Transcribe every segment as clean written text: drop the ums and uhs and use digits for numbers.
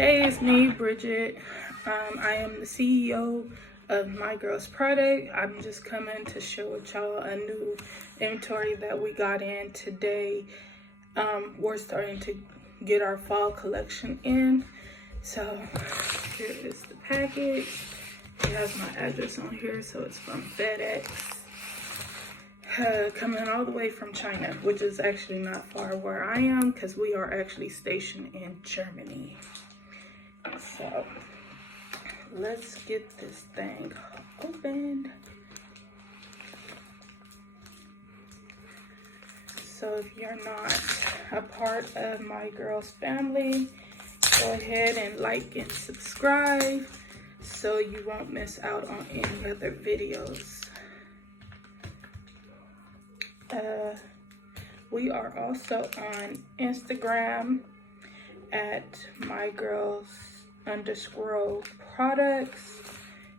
Hey, it's me, Bridget. I am the CEO of My Girls Product. I'm just coming to share with y'all a new inventory that we got in today. We're starting to get our fall collection in. So here is the package. It has my address on here, so it's from FedEx. Coming all the way from China, which is actually not far where I am because we are actually stationed in Germany. So let's get this thing opened. So if you're not a part of My Girls family, go ahead and like and subscribe so you won't miss out on any other videos. We are also on Instagram at mygirls_products.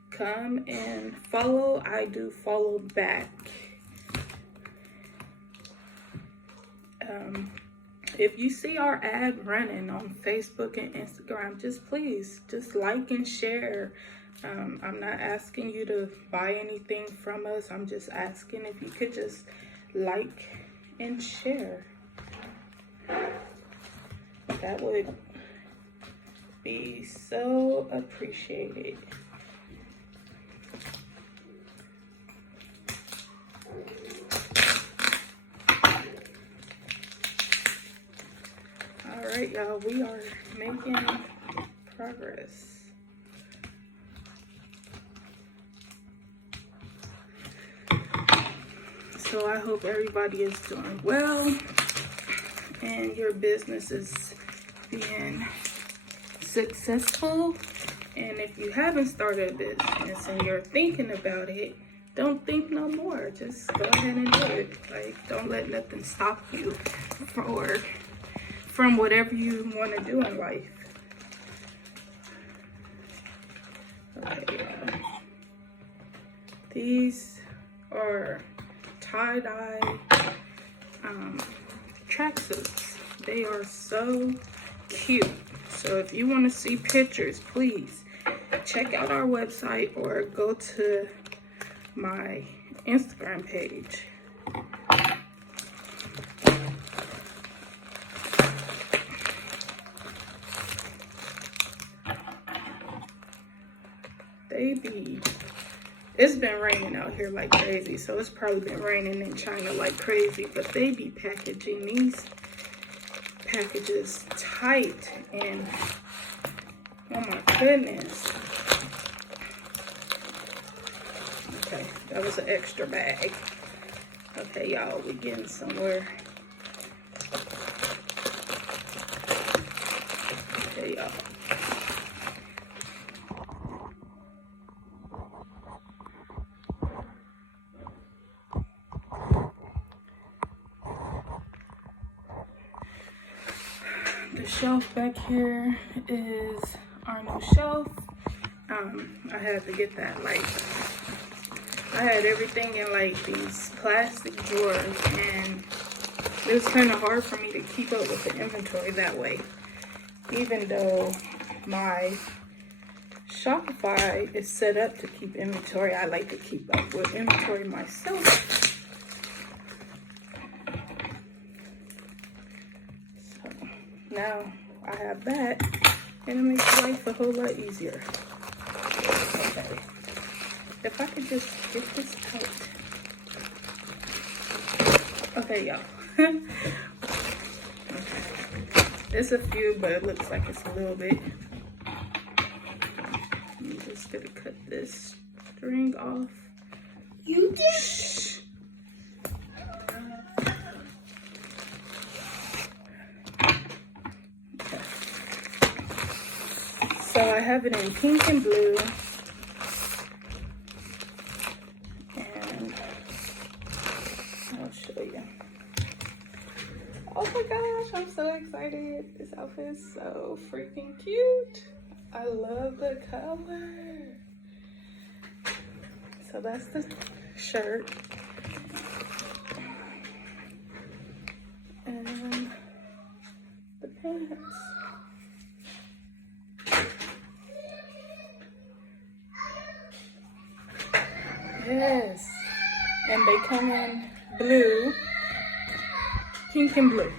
Come and follow. I do follow back. If you see our ad running on Facebook and Instagram, please like and share. I'm not asking you to buy anything from us. I'm just asking if you could just like and share. That would be so appreciated. All right, y'all, we are making progress. So I hope everybody is doing well and your business is being successful. And if you haven't started a business and you're thinking about it, don't think no more. Just go ahead and do it. Like, don't let nothing stop you from whatever you want to do in life. Okay, these are tie-dye tracksuits. They are so cute. So if you want to see pictures, please check out our website or go to my Instagram page. It's been raining out here like crazy, so it's probably been raining in China like crazy, but they be packaging these packages tight, and oh my goodness. Okay, that was an extra bag. Okay, y'all, we getting somewhere. Okay, y'all. The shelf back here is our new shelf. I had to get that, like, I had everything in like these plastic drawers, and it was kind of hard for me to keep up with the inventory that way. Even though my Shopify is set up to keep inventory, I like to keep up with inventory myself. Now I have that, and it makes life a whole lot easier. Okay, if I could just get this out. Okay, y'all. Okay, it's a few, but it looks like it's a little bit. I'm just gonna cut this string off. You did. Shh. So I have it in pink and blue, and I'll show you. Oh my gosh, I'm so excited. This outfit is so freaking cute. I love the color. So that's the shirt. And the pants. Yes. And they come in blue, pink and blue.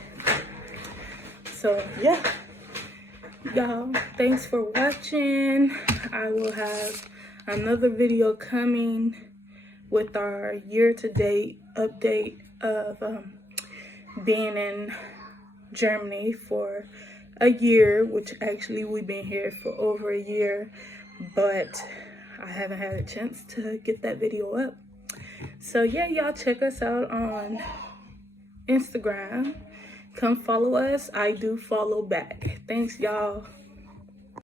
So yeah, y'all, thanks for watching. I will have another video coming with our year-to-date update of being in Germany for a year, which actually we've been here for over a year, but I haven't had a chance to get that video up. So yeah, y'all check us out on Instagram. Come follow us. I do follow back. Thanks, y'all.